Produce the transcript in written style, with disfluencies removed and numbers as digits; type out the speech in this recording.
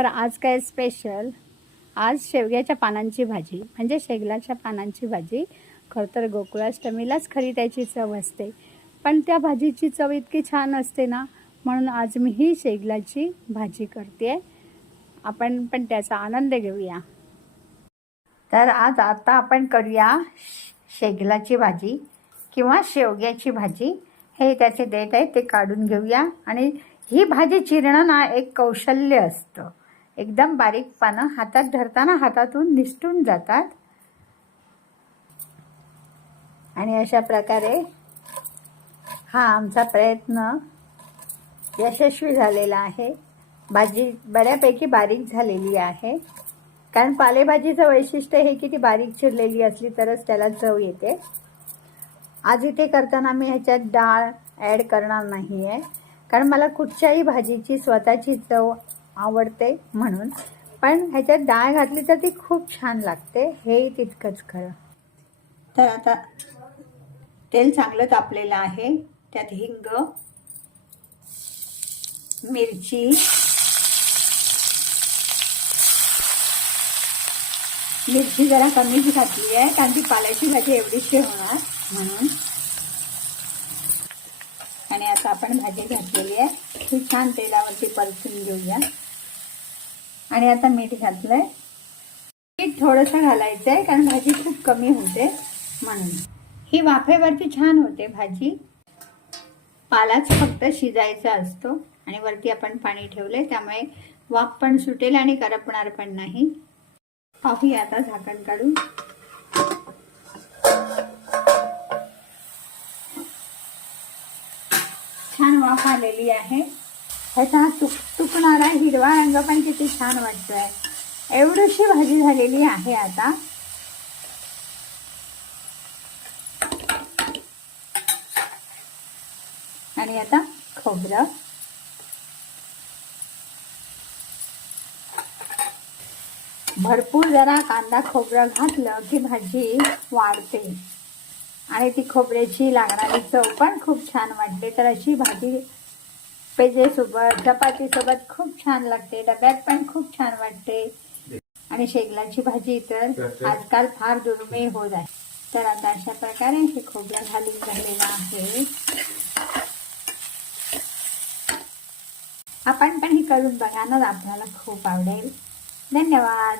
तर आज काय स्पेशल, आज शेवग्याच्या पानांची भाजी म्हणजे शेगलाच्या पानांची भाजी. खरं तर गोकुळाष्टमीलाच खरी त्याची चव असते, पण त्या भाजीची चव इतकी छान असते ना, म्हणून आज मी ही शेगलाची भाजी करते. आपण पण त्याचा आनंद घेऊया. तर आता आपण करूया शेगलाची भाजी किंवा शेवग्याची भाजी. हे त्याचे देठ आहे ते काढून घेऊया. आणि ही भाजी चिरणं ना एक कौशल्य असतं. एकदम बारीक पानं हातात धरताना हातातून निसटून जातात. आणि अशा प्रकारे हा आमचा प्रयत्न यशस्वी झालेला आहे. भाजी बऱ्यापैकी बारीक झालेली आहे, कारण पालेभाजीचं वैशिष्ट्य हे की ती बारीक चिरलेली असली तरच त्याला चव येते. आज इथे करताना मी ह्याच्यात डाळ ॲड करणार नाही आहे, कारण मला कुठच्याही भाजीची स्वतःची चव आवडते म्हणून. पण ह्याच्यात डाळ घातली तर ती खूप छान लागते, हे तितकंच खरं. तर आता तेल चांगलं तापलेलं आहे. त्यात हिंग, मिरची, मिरची जरा कमीच घातली आहे, कारण ती पाल्याची भाजी एवढीशी होणार म्हणून. आणि आता आपण भाजी घातलेली आहे ती छान तेलावरती परतून घेऊया. आणि आता मीठ घातलंय. मीठ थोडंसं घालायचं आहे, कारण भाजी खूप कमी होते म्हणून. ही वाफेवरती छान होते भाजी. पालाच फक्त शिजायचा असतो आणि वरती आपण पाणी ठेवलंय, त्यामुळे वाफ पण सुटेल आणि करपणार पण नाही. पाहूया आता झाकण काढून. छान वाफ आलेली आहे. ह्याचा तुकणारा हिरवा रंग पण किती छान वाटतोय. एवढीशी भाजी झालेली आहे आता. आणि आता खोबरं, भरपूर जरा कांदा खोबरं घातलं की भाजी वाढते आणि ती खोबऱ्याची लागणारी चव पण खूप छान वाटते. तर अशी भाजी पेजेसोबत चपातीसोबत खूप छान लागते. डब्यात पण खूप छान वाटते. आणि शेगलाची भाजी तर आजकाल फार दुर्मिळ होत आहे. तर आता अशा प्रकारे हे खोबरं घालून झालेलं आहे. आपण पण ही करून बघा ना, आपल्याला खूप आवडेल. धन्यवाद.